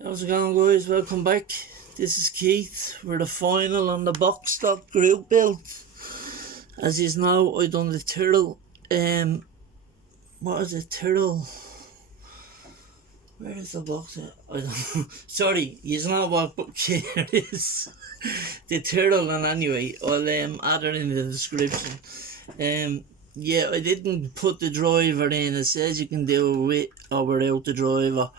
How's it going, guys? Welcome back. This is Keith. We're the final on the Boxstock group build. As you know, I done the Tyrall. What is it? Tyrall. Where is the box? I don't know. Sorry, you know what book here is. The Tyrall, and anyway, I'll add it in the description. Yeah, I didn't put the driver in. It says you can do it with or without the driver.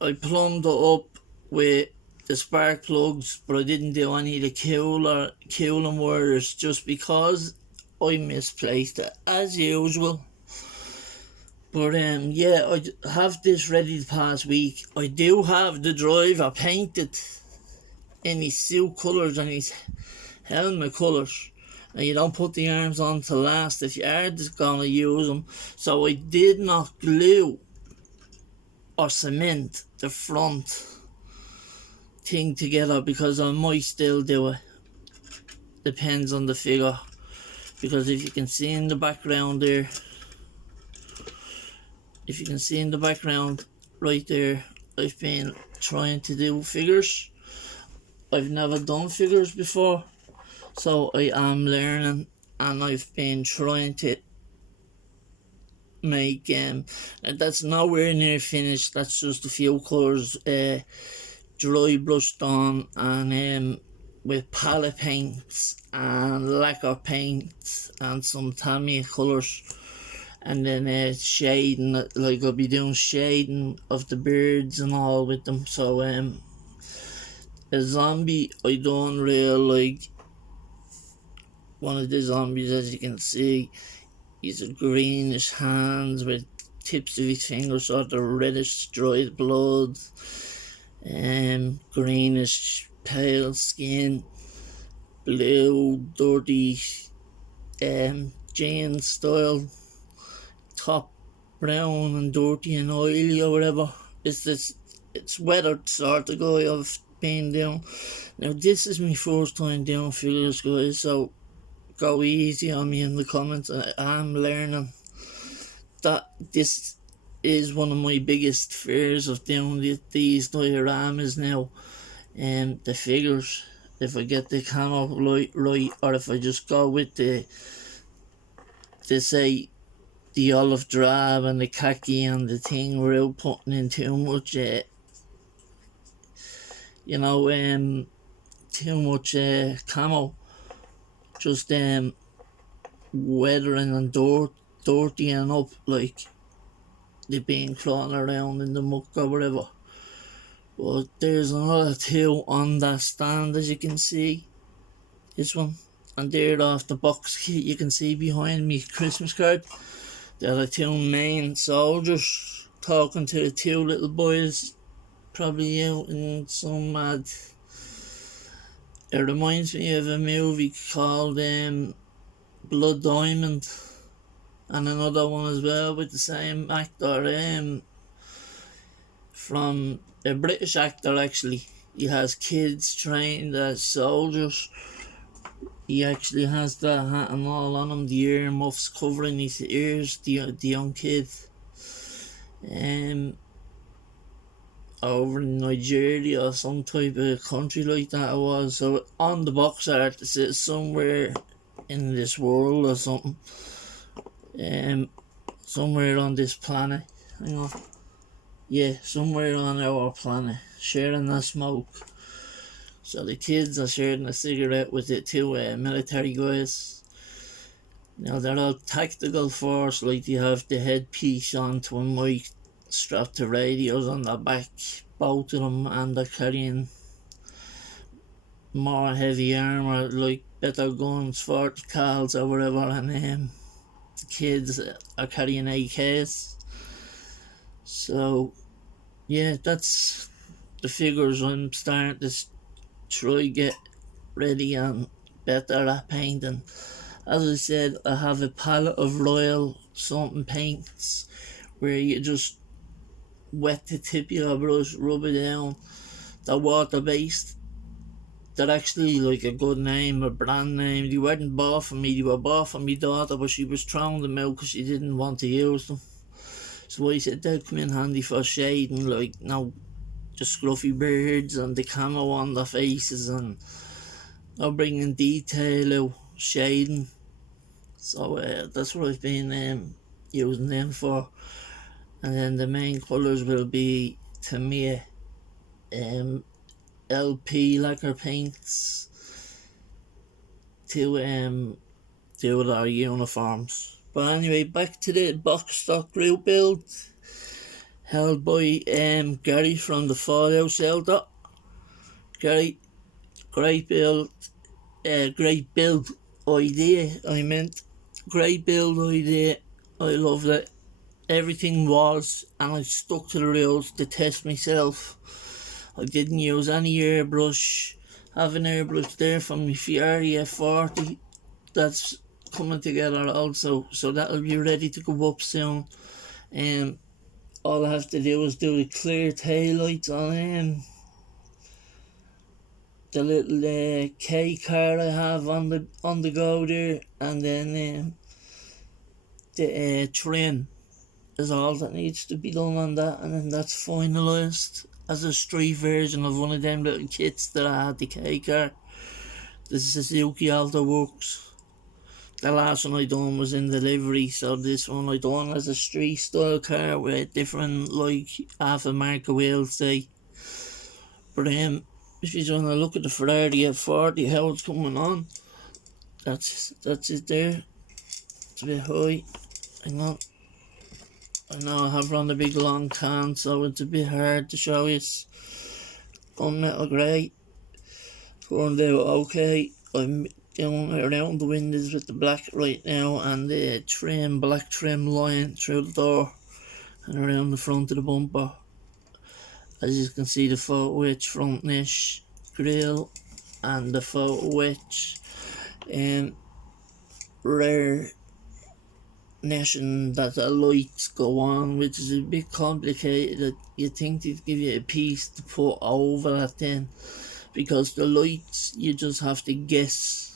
I plumbed it up with the spark plugs, but I didn't do any of the cooling wires just because I misplaced it as usual. But yeah, I have this ready the past week. I do have the driver painted in his suit colours and his helmet colours. And you don't put the arms on to last if you are just gonna use them. So I did not glue or cement the front thing together because I might still do it. Depends on the figure. Because if you can see in the background there, right there, I've been trying to do figures. I've never done figures before, so I am learning, and I've been trying to make and that's nowhere near finished. That's just a few colours dry brushed on, and with palette paints and lacquer paints and some Tamiya colours, and then shading, like I'll be doing shading of the birds and all with them. So a zombie I don't really like. One of the zombies, as you can see, he's a greenish hands with tips of his fingers sort of reddish dried blood, greenish pale skin, blue dirty jeans style, top brown and dirty and oily or whatever. It's weathered sort of guy I've been doing. Now this is my first time doing figures, guys, so go easy on me in the comments. I'm learning. That this is one of my biggest fears of doing these dioramas now. The figures, if I get the camo right, or if I just go with the say the olive drab and the khaki and the thing without putting in too much too much camo, just weathering and dirtying up, like they've been crawling around in the muck or whatever. But there's another two on that stand, as you can see. This one, and there off the box kit you can see behind me, Christmas card. They're the two main soldiers talking to the two little boys, probably out in some mad. It reminds me of a movie called Blood Diamond, and another one as well with the same actor, from a British actor actually. He has kids trained as soldiers. He actually has the hat and all on him, the earmuffs covering his ears, the young kid. Over in Nigeria or some type of country like that it was. So on the box art it says somewhere in this world or something. Somewhere on this planet. Hang on. Yeah, somewhere on our planet, sharing a smoke. So the kids are sharing a cigarette with the two military guys. Now they're all tactical force, like they have the headpiece onto a mic strapped to radios on their back, both of them, and they're carrying more heavy armour, like better guns, 40 cals or whatever, and the kids are carrying AKs. So yeah, that's the figures I'm starting to try get ready and better at painting. As I said, I have a palette of Royal something paints where you just wet the tip of your brush, rub it down. They're water based. They're actually like a good name, a brand name. They weren't bought for me, they were bought for my daughter, but she was throwing them out because she didn't want to use them. So I said they'd come in handy for shading, like, the scruffy beards and the camo on their faces, and bringing detail out, shading. So that's what I've been using them for. And then the main colours will be, to me, LP lacquer paints to do with our uniforms. But anyway, back to the Boxstock group build, held by Gary from the Fallout Shelter. Gary, great build, great build idea. Great build idea. I loved it. Everything was, and I stuck to the rules to test myself. I didn't use any airbrush. Have an airbrush there from my P34 that's coming together also, so that'll be ready to go up soon. All I have to do is do the clear taillights on the little K car I have on the go there, and then the trim is all that needs to be done on that, and then that's finalised as a street version of one of them little kits that I had, the K car, the Suzuki Alta Works. The last one I done was in delivery, so this one I done as a street style car with different, like, half a mark of wheels, say. But if you want to look at the Ferrari F40, how it's coming on, that's it there. It's a bit high. Hang on. I know I have run a big long can, so it's a bit hard to show you. It's gunmetal grey. Turned out okay. I'm doing around the windows with the black right now, and the black trim line through the door and around the front of the bumper. As you can see, the photo etch front niche grille and the photo etch rear nation that the lights go on, which is a bit complicated. You think they'd give you a piece to put over that then, because the lights, you just have to guess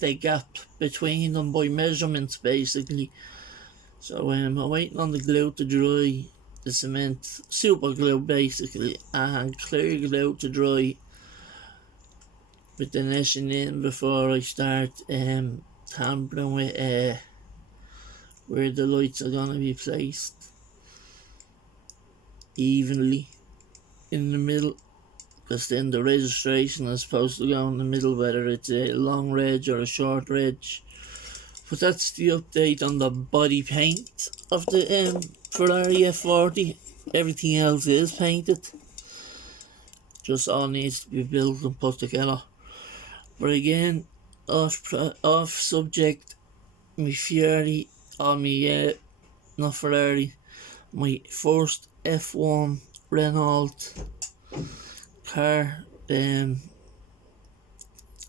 the gap between them by measurements basically. So I'm waiting on the glue to dry, the cement, super glue basically, and clear glue to dry with the neshing in before I start tampering with where the lights are going to be placed evenly in the middle, because then the registration is supposed to go in the middle, whether it's a long reg or a short reg. But that's the update on the body paint of the Ferrari F40. Everything else is painted, just all needs to be built and put together. But again, off subject, my Ferrari, or not Ferrari, my first F1 Renault car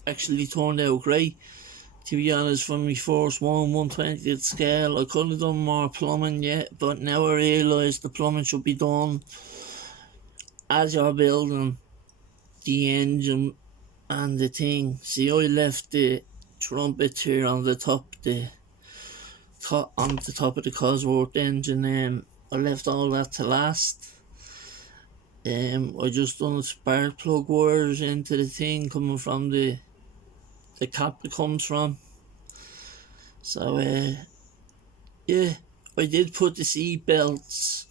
actually turned out great. To be honest, for my first 1/120th scale, I could have done more plumbing yet, but now I realise the plumbing should be done as you're building the engine and the thing. See, I left the trumpet here on the top of the Cosworth engine. I left all that to last. I just done the spark plug wires into the thing coming from the cap it comes from. So yeah, I did put the seat belts,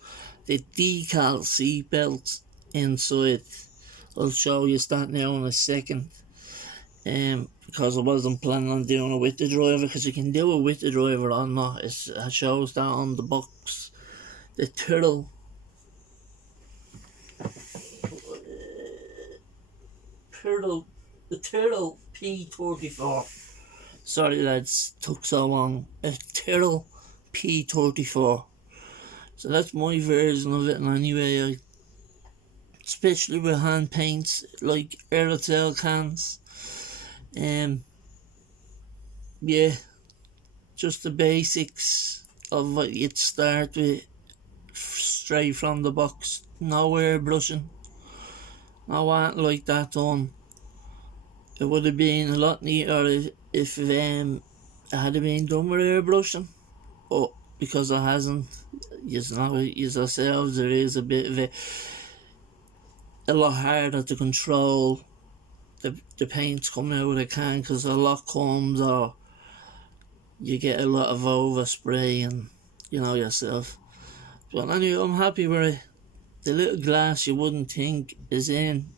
the decal seat belts inside. I'll show you that now in a second. Because I wasn't planning on doing it with the driver, because you can do it with the driver or not. It shows that on the box. The Tyrall P34. Sorry lads, took so long. A Tyrall P34. So that's my version of it, and anyway, especially with hand paints like aerosol cans. Yeah, just the basics of what you'd start with straight from the box. No airbrushing. No want like that done. It would have been a lot neater if it had been done with airbrushing. But because it hasn't. You know, yourselves, there is a bit of a lot harder to control the paints coming out of the can, because a lot comes, or you get a lot of overspray, and you know yourself. But anyway, I'm happy with it. The little glass you wouldn't think is in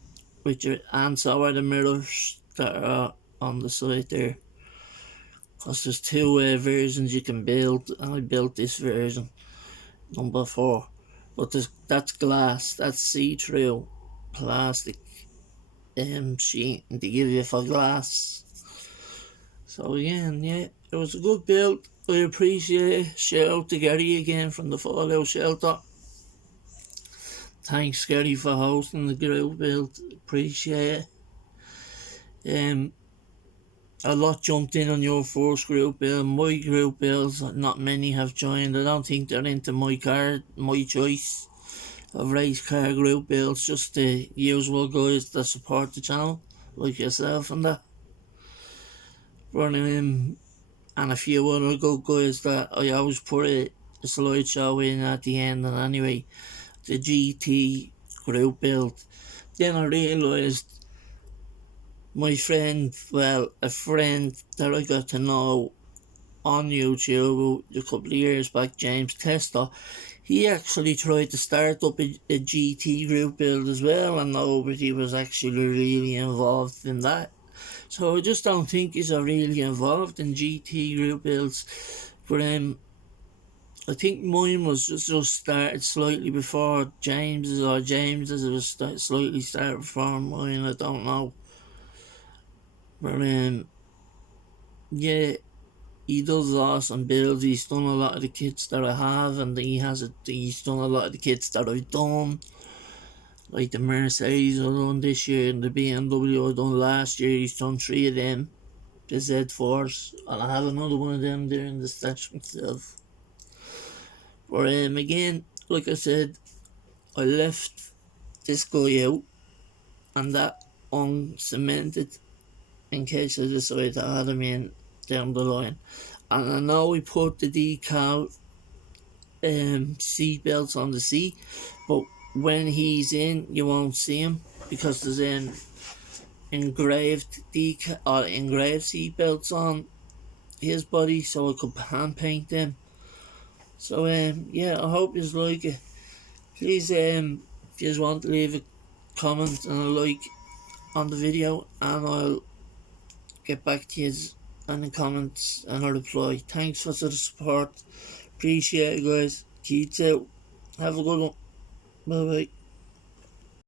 with your, and so are the mirrors that are on the side there. Because there's two versions you can build, and I built this version, number 4. But that's glass, that's see-through plastic sheet, and they give you for glass. So again, yeah, it was a good build. I appreciate it. Shout out to Gary again from the Fallout Shelter. Thanks, Gary, for hosting the group build. Appreciate it. A lot jumped in on your first group build. My group builds, not many have joined. I don't think they're into my choice of race car group builds. Just the usual guys that support the channel, like yourself and that. And a few other good guys that I always put a slideshow in at the end. And anyway, the GT group build. Then I realised my friend, a friend that I got to know on YouTube a couple of years back, James Tester, he actually tried to start up a GT group build as well, and nobody was actually really involved in that. So I just don't think he's really involved in GT group builds. But I think mine was just started slightly before James's, or James's was slightly started before mine, I don't know. But yeah, he does awesome builds. He's done a lot of the kits that I have, and he's done a lot of the kits that I've done. Like the Mercedes I done this year, and the BMW I done last year. He's done 3 of them. The Z4s, and I have another one of them there in the stash myself. But again, like I said, I left this guy out, and that uncemented, in case I decide to add him in down the line. And I know we put the decal seat belts on the seat, but when he's in, you won't see him, because there's engraved seat belts on his body, so I could hand paint them. So yeah, I hope you like it. Please, if you want to leave a comment and a like on the video, and I'll get back to you in the comments and a reply. Thanks for the support. Appreciate it, guys. Keep out. Have a good one. Bye bye.